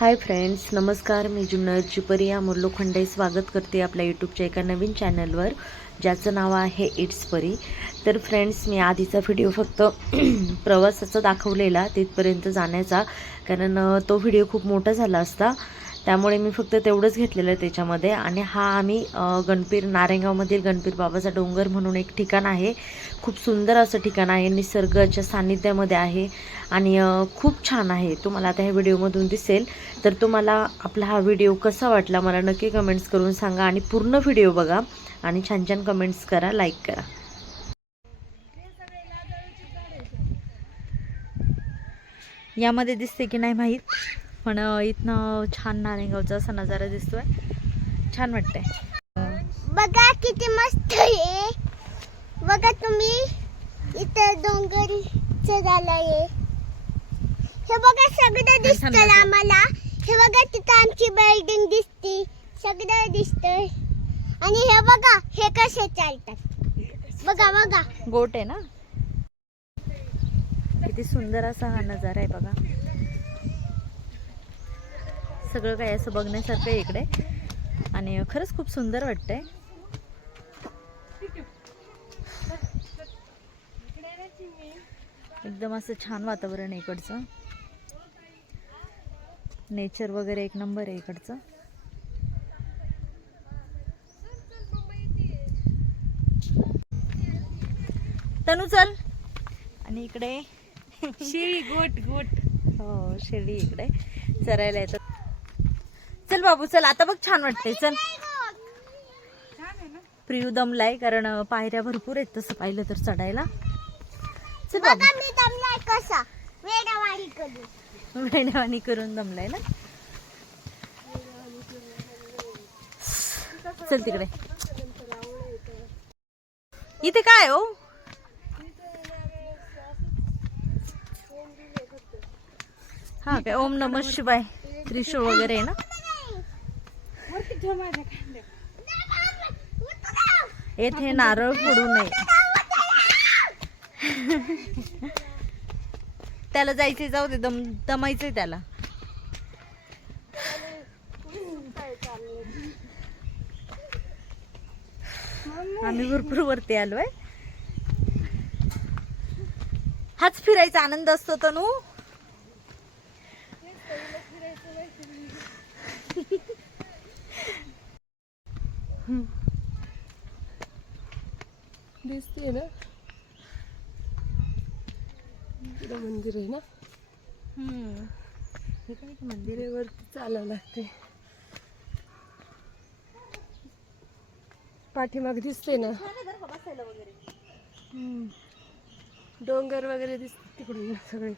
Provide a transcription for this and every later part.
Hi friends नमस्कार. मी जुन्नर चिपरिया मुरलोखंडे स्वागत करते आपल्या यूट्यूबच्या एका नवीन चॅनलवर ज्याचं नाव आहे इट्स परी तर फ्रेंड्स मी आधीचा व्हिडिओ फक्त प्रवासाचा दाखवलेला तिथपर्यंत जाण्याचा. कारण तो व्हिडिओ खूप मोठा झाला असता. त्यामुळे मी फक्त तेवढंच घेतलेलं आहे त्याच्यामध्ये. आणि हा आम्ही गणपीर नारेगावमधील गणपीर बाबाचा डोंगर म्हणून एक ठिकाण आहे. खूप सुंदर असं ठिकाण आहे. निसर्गाच्या सान्निध्यामध्ये आहे. आणि खूप छान आहे. तुम्हाला आता ह्या व्हिडिओमधून दिसेल. तर तुम्हाला आपला हा व्हिडिओ कसा वाटला मला नक्की कमेंट्स करून सांगा. आणि पूर्ण व्हिडिओ बघा. आणि छान छान कमेंट्स करा लाईक करा. यामध्ये दिसते की नाही माहीत? पण इथनं छान नारायणगावचा असा नजारा दिसतोय. छान वाटतंय. बघा किती मस्त आहे. बघा तुम्ही इथं डोंगर चढायला आहे. हे बघा सगळं दिसतं आम्हाला. हे बघा तिथं आमची बिल्डिंग दिसती. सगळं दिसतंय. आणि हे बघा हे कसे चालतात. बघा बघा. गोट आहे ना? किती सुंदर असा हा नजारा आहे बघा. सगळं काय असं बघण्यासारखं इकडे. आणि खरंच खूप सुंदर वाटतंय. एकदम असं छान वातावरण आहे इकडचं. नेचर वगैरे एक नंबर आहे इकडचं. तनू चल. आणि इकडे शेळी गोट गोट. हो शिर्डी इकडे. चरायला येतात चल बाबू चल आता बघ छान वाटतंय चल. छान आहे ना? प्रियू दमलाय कारण पायऱ्या भरपूर आहेत तसं पाहिलं तर चढायला. चल बाबू. बघा मी दमलाय कसा. वेडावाडी करून. वेण्यावानी करून दमलाय ना? चल तिकडे. इथे काय हो हा काय ओम नम शिवाय त्रिशूळ वगैरे आहे ना वरती ठेव माझ्या खांद्यावर. येथे नारळ फोडू नये. त्याला जायचे जाऊ दे दम दमायचे त्याला. आम्ही भरपूर वरती आलोय हाच फिरायचा आनंद असतो तनू. दिसते ना? इकडं मंदिर आहे ना. हे काय ते मंदिर आहे? वरती चालावं लागते पाठीमाग दिसते ना. डोंगर वगैरे दिसते तिकडून सगळे.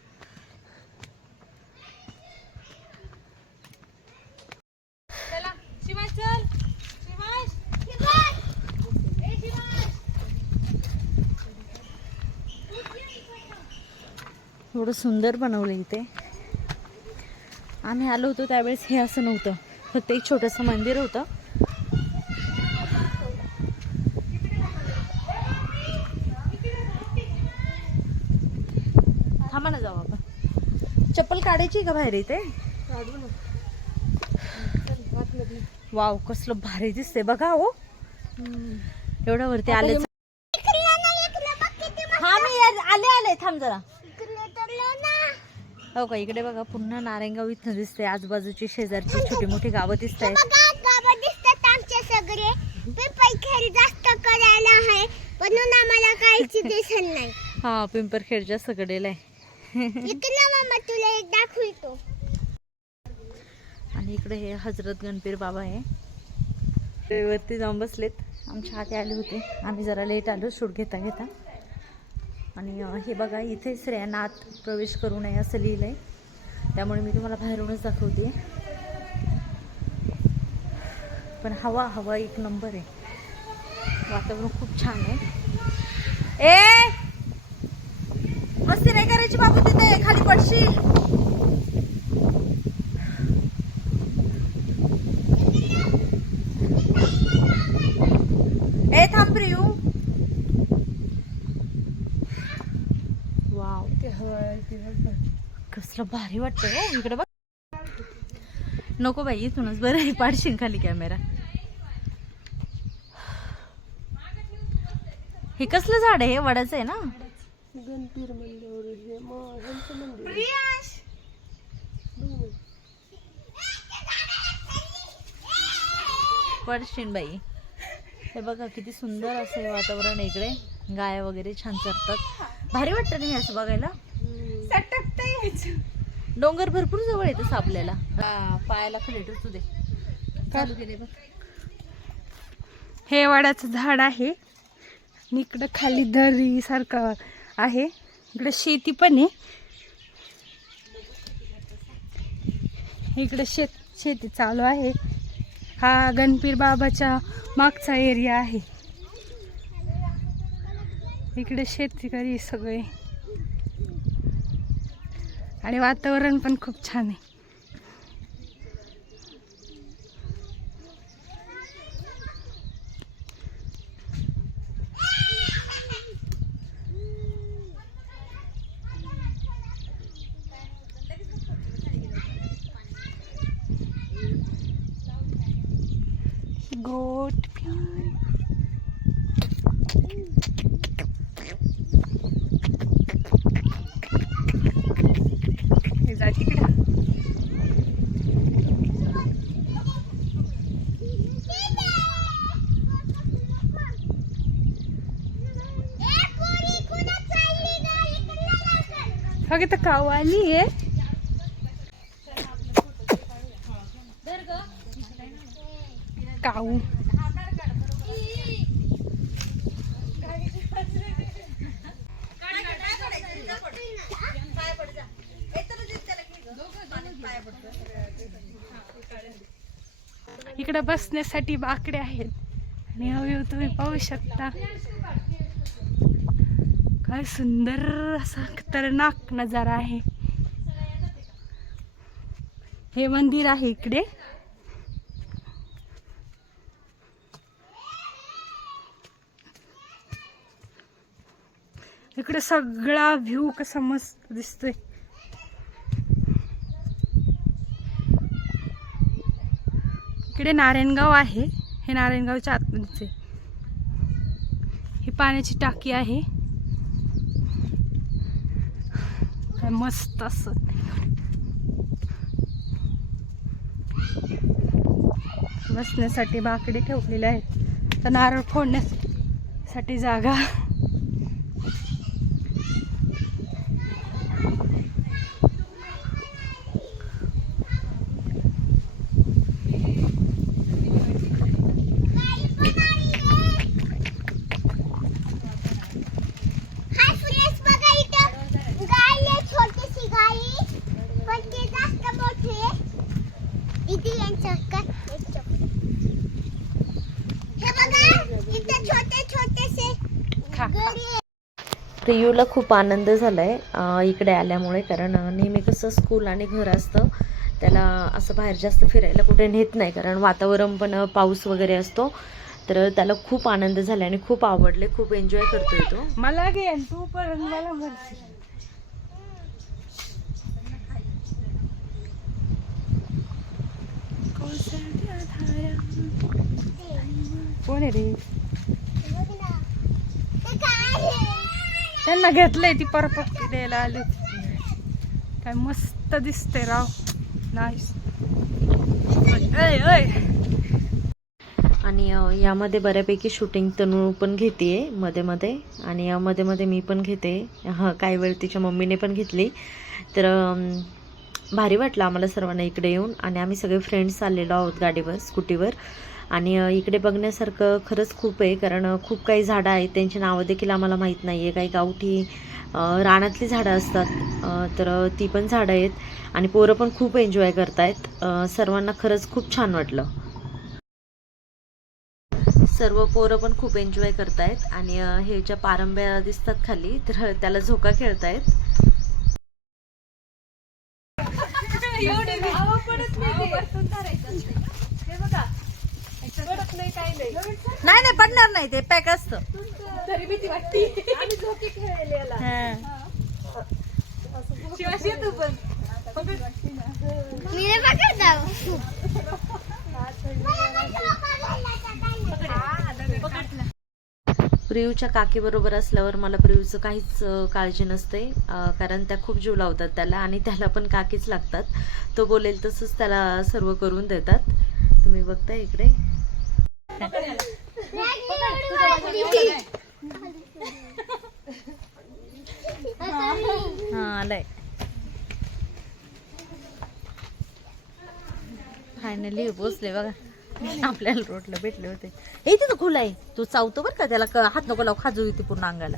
एवढं सुंदर बनवलं इथे. आम्ही आलो होतो त्यावेळेस हे असं नव्हतं. फक्त एक छोटंसं मंदिर होतं. थांबा ना जाऊ आपण. चप्पल काढायची का बाहेर इथे. वाव कसलं भारी दिसते बघा हो. एवढं वरती आले इकडलं ना इकडलं बघ किती मस्त हा मी या- आले आले थांब जरा इकडलं तर ना हो का? इकडे बघा पुन्हा नारायणगाव इथं दिसते आजूबाजूची शेजारची छोटी मोठी गावं दिसत आहेत दिसतात आमचे सगळे. जास्त करायला आहे. म्हणून आम्हाला काहीच दिसत नाही. हा पिंपरखेडच्या सगडेला आहे. इकडला मामा तुला एक दाखवतो. आणि इकडे हे हजरत गणपीर बाबा आहे. ते वरती जाऊन बसलेत. आमच्या हाती आले होते. आम्ही जरा लेट आलो शूट घेता घेता आणि हे बघा इथे स्त्रियांना आत प्रवेश करू नये असं लिहिलं आहे त्यामुळे मी तुम्हाला बाहेरूनच दाखवते. पण हवा हवा एक नंबर आहे. वातावरण खूप छान आहे. ए! मस्ती नाही करायची बाबू तिथे खाली पडशील ए थांब प्रियू वाव ते हवा आहे ते बघ. कसलं भारी वाटतंय हो. इकडे बघ. नको बाई इथूनच बरं आहे. पाडशीन खाली कॅमेरा. हे कसलं झाड आहे? हे वडाचं आहे ना? गणपीर म्हणल्यावर हे ह्यांचं मंदिर आहे. ना. पडशीन बाई. हे बघा किती सुंदर असं हे वातावरण आहे इकडे. गाया वगैरे छान चरतात. भारी वाटतं नाही असं बघायला? डोंगर भरपूर जवळ येतच आपल्याला पायाला खाली टुचू दे. चालू बघ. हे वडाचं झाड आहे. इकडं खाली दरी सारखं आहे. इकडं शेती पण आहे. इकडं शेत शेती चालू आहे. हा गणपीर बाबाच्या मागचा एरिया आहे. इकडे शेतकरी सगळे. आणि वातावरण पण खूप छान आहे गोट प्यार काऊ आली आहे. इकडे बसण्यासाठी बाकडे आहेत. आणि हवे तुम्ही पाहू शकता. काय सुंदर असा खतरनाक नजारा आहे. हे मंदिर आहे इकडे. इकडे सगळा व्ह्यू कसा मस्त दिसतोय. इकडे नारायणगाव आहे. हे नारायणगावच्या आतमध्येच. आहे ही पाण्याची टाकी आहे. काय मस्त असं. बसण्यासाठी बाकडे ठेवलेले आहेत. तर नारळ फोडण्यासाठी जागा हाय फ्रेंड्स बघा इथं गाय आहे छोटीशी गाई पण ते जास्त मोठी आहे इथे यांचं काय हे बघा इथं छोटे छोटेसे खा, खा. गरी आहे. प्रियूला खूप आनंद झालाय अं, इकडे आल्यामुळे. कारण नेहमी कसं स्कूल आणि घर असतं त्याला असं बाहेर जास्त फिरायला कुठे नेत नाही. कारण वातावरण पण पाऊस वगैरे असतो. तर त्याला खूप आनंद झाला आणि खूप आवडले खूप एन्जॉय करतोय तो. मला घे तू पण मला. कोण आहे रे? आहे? त्यांना घेतलंय ती परपक्की द्यायला आली. काय मस्त दिसते राव. नाईस आणि यामध्ये बऱ्यापैकी शूटिंग तनू पण घेते मध्ये मध्ये. आणि यामध्ये मध्ये मी पण घेते. हां काही वेळ तिच्या मम्मीने पण घेतली. तर भारी वाटलं आम्हाला सर्वांना इकडे येऊन. आणि आम्ही सगळे फ्रेंड्स आलेलो आहोत गाडीवर स्कूटीवर आणि इकडे बघण्यासारखं खरंच खूप आहे कारण खूप काही झाडं आहेत. त्यांची नावं देखील आम्हाला माहीत नाही आहे काही गावठी रानातली झाडं असतात तर ती पण झाडं आहेत. आणि पोरं पण खूप एन्जॉय करतायत. सर्वांना खरंच खूप छान वाटलं. सर्व पोरं पण खूप एन्जॉय करतायत. आणि हे ज्या पारंब्या दिसतात खाली तर त्याला झोका खेळतायत. नाही नाही पडणार नाही ते पॅक असतं. मी नाही बघत जाऊ. प्रियूच्या काकीबरोबर असल्यावर मला प्रियूचं काहीच काळजी नसते. कारण त्या खूप जीव लावतात त्याला आणि त्याला पण काकीच लागतात. तो बोलेल तसंच त्याला सर्व करून देतात. तुम्ही बघताय इकडे. हा आलाय. फायनली पोचले बघा. आपल्याला रोडला भेटले होते. हे तिथं खुलं आहे. तू चावतो बरं का त्याला हात नको लाव खाजू येते पूर्ण अंगाला.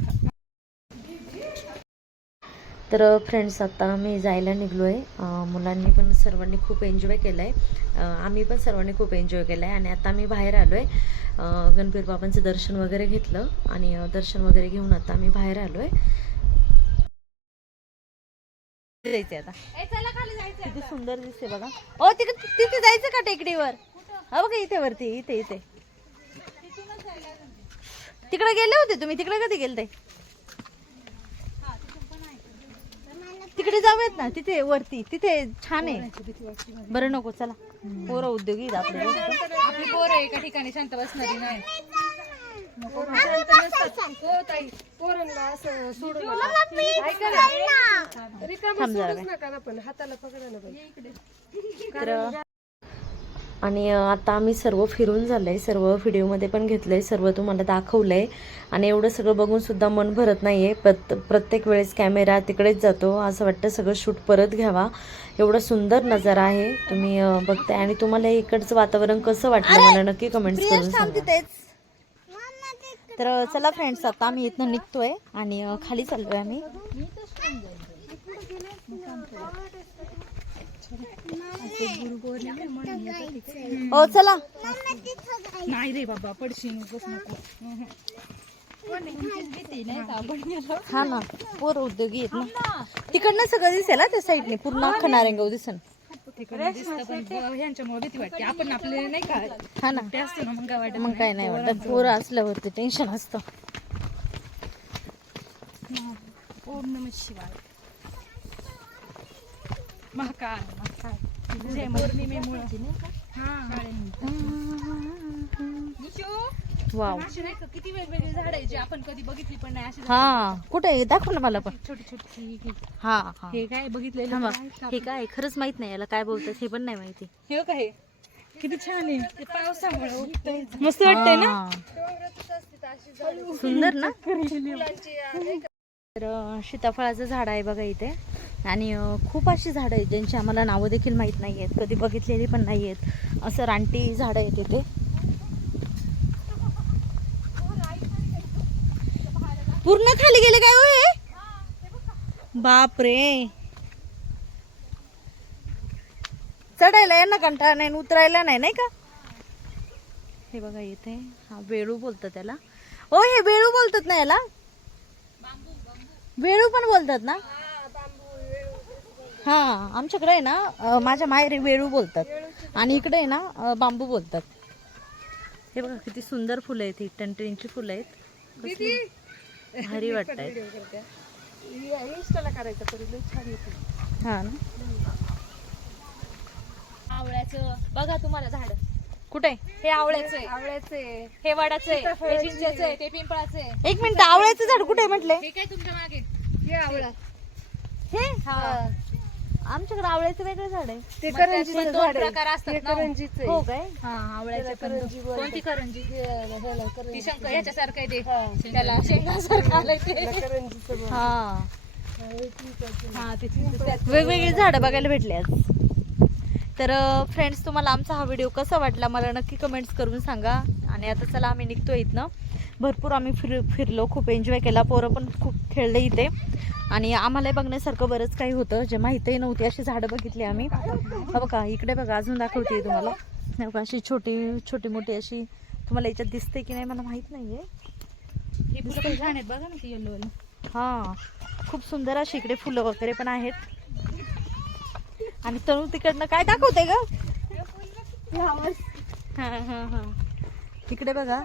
तर फ्रेंड्स आता मी जायला निघलो आहे मुलांनी पण सर्वांनी खूप एन्जॉय केलं आहे आम्ही पण सर्वांनी खूप एन्जॉय केलं आहे आणि आता आम्ही बाहेर आलो आहे गणपती बाबांचं दर्शन वगैरे घेतलं आणि दर्शन वगैरे घेऊन आता आम्ही बाहेर आलो आहे जायचंय आता. किती सुंदर दिसते बघा. ओ तिकडे तिथे जायचं का टेकडीवर? हा बघा इथे वरती इथे इथे. तिकडे गेले होते तुम्ही? तिकडे कधी गेलते? तिकडे जाऊयात ना. तिथे वरती. तिथे छान आहे. बरं नको चला. पोरं उद्योगी आहेत आपले पोर एका ठिकाणी शांत बसणारी नाही. हो ताई. पोरांना असं सोडून थांब जरा बाई. तर आणि आता आम्ही सर्व फिरून झालंय सर्व व्हिडिओमध्ये पण घेतलंय सर्व तुम्हाला दाखवलंय. आणि एवढं सगळं बघून सुद्धा मन भरत नाहीये. प्रत प्रत्येक वेळेस कॅमेरा तिकडेच जातो. असं वाटतं सगळं शूट परत घ्यावा. एवढं सुंदर नजारा आहे. तुम्ही बघताय. आणि तुम्हाला इकडचं वातावरण कसं वाटलं मला नक्की कमेंट्स करून सांगा. तर चला फ्रेंड्स आता आम्ही इथनं निघतोय आणि खाली चाललोय आम्ही. हो चला. नाही रे बाबा पडशील बस नको. हा ना पोर उद्योगी आहेत ना. तिकडनं सगळं दिसेल त्या साईडने पूर्ण अख्खा नारेंगाव दिसन आपण आपले नाही का हा ना. ते असते ना मग काय वाटत मग काय नाही वाटत. पोरं असल्यावरती टेन्शन असतं. ओम नम शिवाय. महाकाल. वाव. किती वेगवेगळी झाड आहे जे आपण कधी बघितली पण नाही अशी हा. कुठे दाखव ना मला पण. छोटी छोटी हा. हा हे काय हे काय खरंच माहीत नाही याला काय बोलतात हे पण नाही माहिती. हे काय? किती छान आहे. पावसामुळे मस्त वाटतंय ना. सुंदर ना? तर सीताफळाचं झाड आहे बघा इथे. आणि खूप अशी झाडं आहेत ज्यांची आम्हाला नावं देखील माहीत नाही आहेत. कधी बघितलेली पण नाही आहेत. असं रानटी झाडं आहेत इथे. पूर्ण खाली गेले काय हो हे? बाप रे चढायला ना कंटाळा नाही उतरायला नाही नाही का? हे बघा इथे. हा वेळू बोलतात त्याला. हो हे वेळू बोलतात ना याला? वेळू पण बोलतात ना? हा आमच्याकडे आहे ना अं, माझ्या माहेरी वेळू बोलतात. आणि इकडे आहे ना अं, बांबू बोलतात. हे बघा किती सुंदर फुलं आहेत ही टणटणीची फुलं आहेत. कसली भारी वाटत हा ना. आवळ्याचं बघा तुम्हाला झाड. कुठे? हे आवळ्याचं आहे. आवळ्याचं आहे. हे वडाचं आहे. हे चिंचेचं आहे. ते पिंपळाचं आहे. एक मिनिट आवळ्याचं झाड कुठे म्हटले? हे काय तुमच्या मागे. हे. आवळा. हे. आमच्याकडे आवळ्याचं वेगळं झाड आहे. ते करंजीचं दोन प्रकार असतात ना. हो काय? हा आवळ्याचे पण कोणती करंजी? ती शंकर ह्याच्यासारखं आहे ते. त्याला शेंगासारखं आलंय ते. हा. हा ते. वेगवेगळी झाडं बघायला भेटले आज. तर फ्रेंड्स तुम्हाला आमचा हा व्हिडिओ कसा वाटला मला नक्की कमेंट्स करून सांगा. आणि आता चला आम्ही निघतो इथनं. भरपूर आम्ही फिर फिरलो खूप एन्जॉय केला. पोरं पण खूप खेळले इथे. आणि आम्हालाही बघण्यासारखं बरंच काही होतं. जे माहीतही नव्हती अशी झाडं बघितली आम्ही. हा बघा इकडे बघा अजून दाखवते तुम्हाला. बघा अशी छोटी छोटी मोठी अशी तुम्हाला याच्यात दिसते की नाही मला माहीत नाही आहे हे छान आहेत बघा ना ते हा खूप सुंदर अशी इकडे फुलं वगैरे पण आहेत. आणि तणू तिकडनं काय दाखवते ग? हा हा हा. इकडे बघा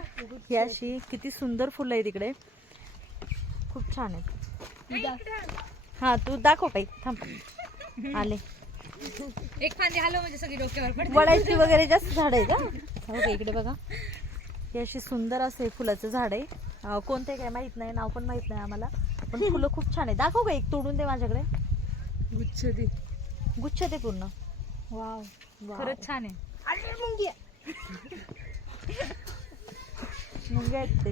ही अशी किती सुंदर फुलं आहेत इकडे. खूप छान आहेत. हा तू दाखव काही थांब. आले. एक फांदी हलव म्हणजे सगळी डोक्यावर पडते. वडायची वगैरे जास्त झाड आहे का? हो का इकडे बघा. हे अशी सुंदर असं हे फुलाचं झाड आहे. कोणते काय माहीत नाही नाव पण माहीत नाही आम्हाला. पण फुलं खूप छान आहे. दाखव का एक तोडून दे माझ्याकडे. गुच्छ दे. गुच्छ ते पूर्ण. वाव. खरंच छान आहे. मुंग्या. आहेत ते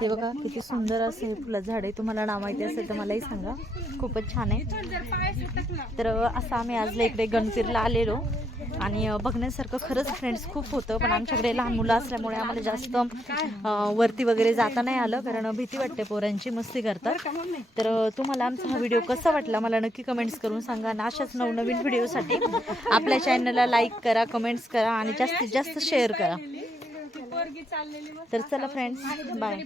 हे. बघा किती सुंदर असं हे फुला झाड आहे. तुम्हाला नाव माहिती असेल तर मलाही सांगा. खूपच छान आहे. तर असं आम्ही आज इकडे गणपीरला आलेलो. आणि बघण्यासारखं खरंच फ्रेंड्स खूप होतं पण आमच्याकडे लहान मुलं असल्यामुळे आम्हाला जास्त वरती वगैरे जाता नाही आलं कारण भीती वाटते पोरांची मस्ती करतात. तर तुम्हाला आमचा हा व्हिडिओ कसा वाटला मला नक्की कमेंट्स करून सांगा. आणि अशाच नवनवीन व्हिडिओसाठी आपल्या चॅनलला लाईक करा कमेंट्स करा आणि जास्तीत जास्त शेअर करा. तर चला फ्रेंड्स बाय